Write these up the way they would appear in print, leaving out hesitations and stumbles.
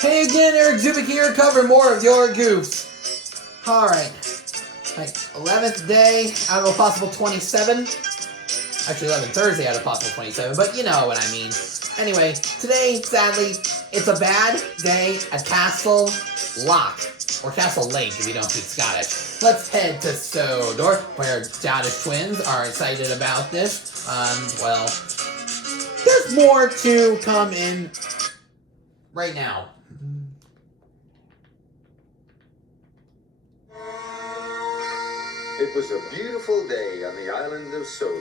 Hey again, Eric Zubik here, covering more of your Goofs. Alright, 11th day out of a possible 27. Actually, 11th Thursday out of possible 27, but you know what I mean. Anyway, today, sadly, it's a bad day at Castle Loch, or Castle Lake if you don't speak Scottish. Let's head to Sodor, where Scottish twins are excited about this. Well, there's more to come in right now. It was a beautiful day on the island of Sodor.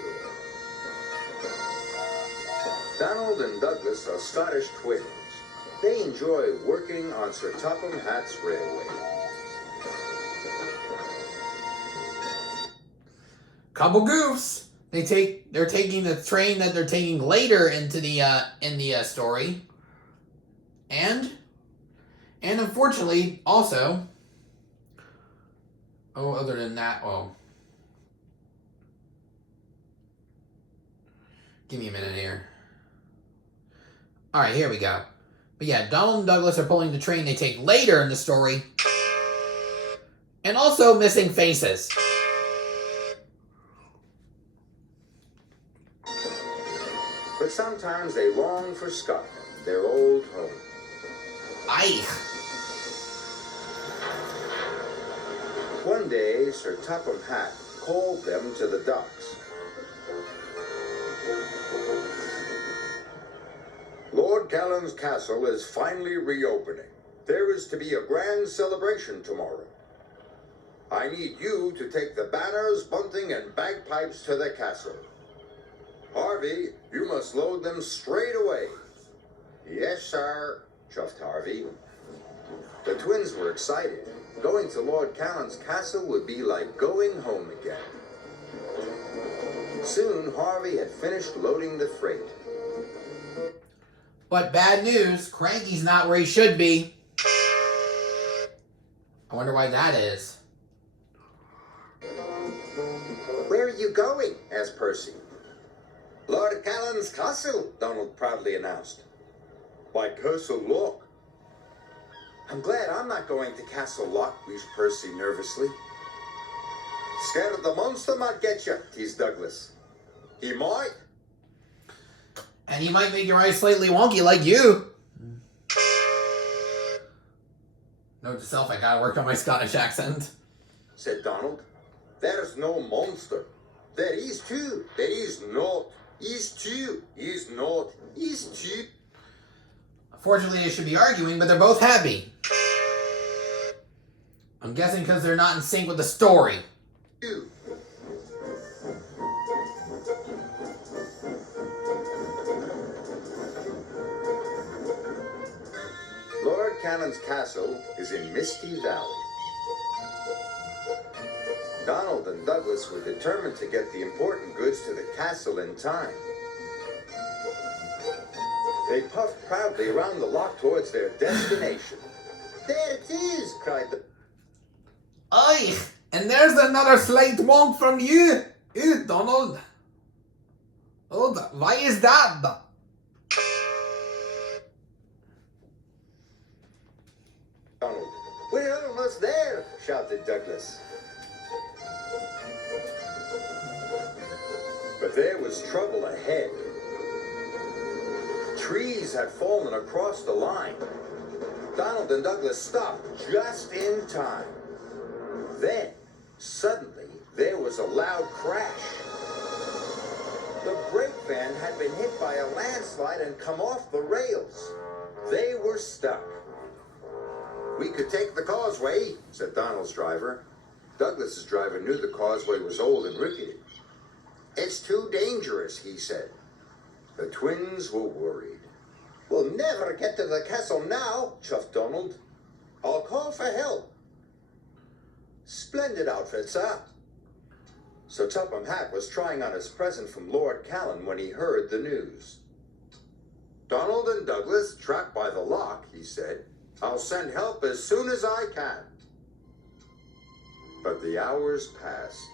Donald and Douglas are Scottish twins. They enjoy working on Sir Topham Hatt's railway. Couple goofs. They're taking the train that they're taking later into the story, and unfortunately also. Oh, other than that, well, give me a minute here. All right, here we go. But yeah, Donald and Douglas are pulling the train they take later in the story, and also missing faces. But sometimes they long for Scotland, their old home. Aye. One day, Sir Topham Hatt called them to the docks. Lord Callan's castle is finally reopening. There is to be a grand celebration tomorrow. I need you to take the banners, bunting, and bagpipes to the castle. Harvey, you must load them straight away. Yes, sir, chuffed Harvey. The twins were excited. Going to Lord Callan's castle would be like going home again. Soon, Harvey had finished loading the freight. But bad news, Cranky's not where he should be. I wonder why that is. Where are you going? Asked Percy. Lord Callan's castle, Donald proudly announced. By Castle Loch. I'm glad I'm not going to Castle Loch, wheezed Percy nervously. Scared the monster might get you, teased Douglas. He might. And he might make your eyes slightly wonky like you. Note to self, I gotta work on my Scottish accent, said Donald. There's no monster. There is two. There is not. Is two. Is not. Is two. Unfortunately, they should be arguing, but they're both happy. I'm guessing because they're not in sync with the story. Lord Cannon's castle is in Misty Valley. Donald and Douglas were determined to get the important goods to the castle in time. They puffed proudly around the loch towards their destination. There it is, cried the... Aye, and there's another slight wonk from you. Ew, Donald. Oh, why is that? Donald. We're almost there, shouted Douglas. But there was trouble ahead. Trees had fallen across the line. Donald and Douglas stopped just in time. Then, suddenly, there was a loud crash. The brake van had been hit by a landslide and come off the rails. They were stuck. We could take the causeway, said Donald's driver. Douglas's driver knew the causeway was old and rickety. It's too dangerous, he said. The twins were worried. We'll never get to the castle now, chuffed Donald. I'll call for help. Splendid outfit, sir. So Topham Hatt was trying on his present from Lord Callan when he heard the news. Donald and Douglas, trapped by the loch, he said. I'll send help as soon as I can. But the hours passed.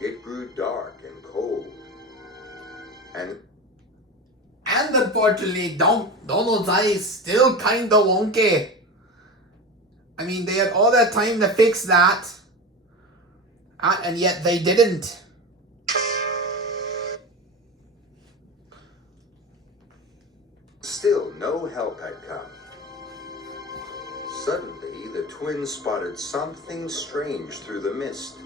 It grew dark and cold. And And unfortunately, Donald's eye is still kinda wonky. I mean, they had all that time to fix that. And yet they didn't. Still, no help had come. Suddenly, the twins spotted something strange through the mist.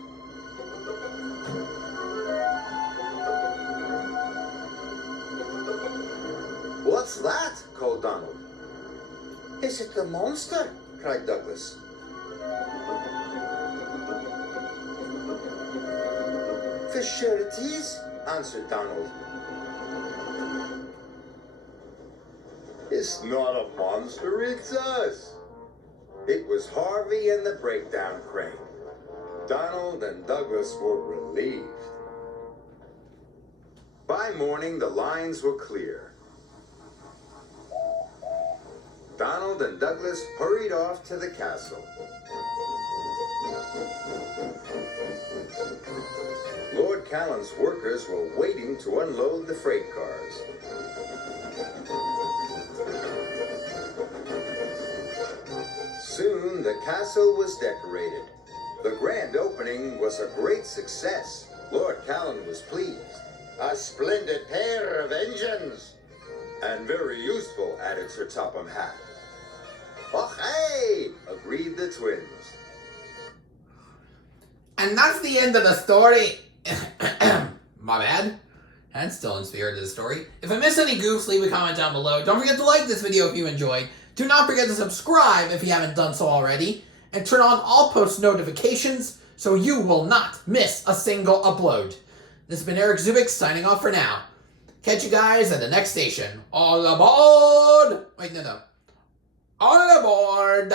"What's that?" called Donald. "Is it the monster?" cried Douglas. "For sure it is," answered Donald. "It's not a monster, it's us." It was Harvey and the breakdown crane. Donald and Douglas were relieved. By morning, the lines were clear. Donald and Douglas hurried off to the castle. Lord Callan's workers were waiting to unload the freight cars. Soon the castle was decorated. The grand opening was a great success. Lord Callan was pleased. "A splendid pair of engines." "And very useful," added Sir Topham Hatt. "Oh, hey!" agreed the twins. And that's the end of the story. My bad. That's still in spirit of the story. If I missed any goofs, leave a comment down below. Don't forget to like this video if you enjoyed. Do not forget to subscribe if you haven't done so already. And turn on all post notifications so you will not miss a single upload. This has been Eric Zubik signing off for now. Catch you guys at the next station. All aboard! Wait, no. All aboard!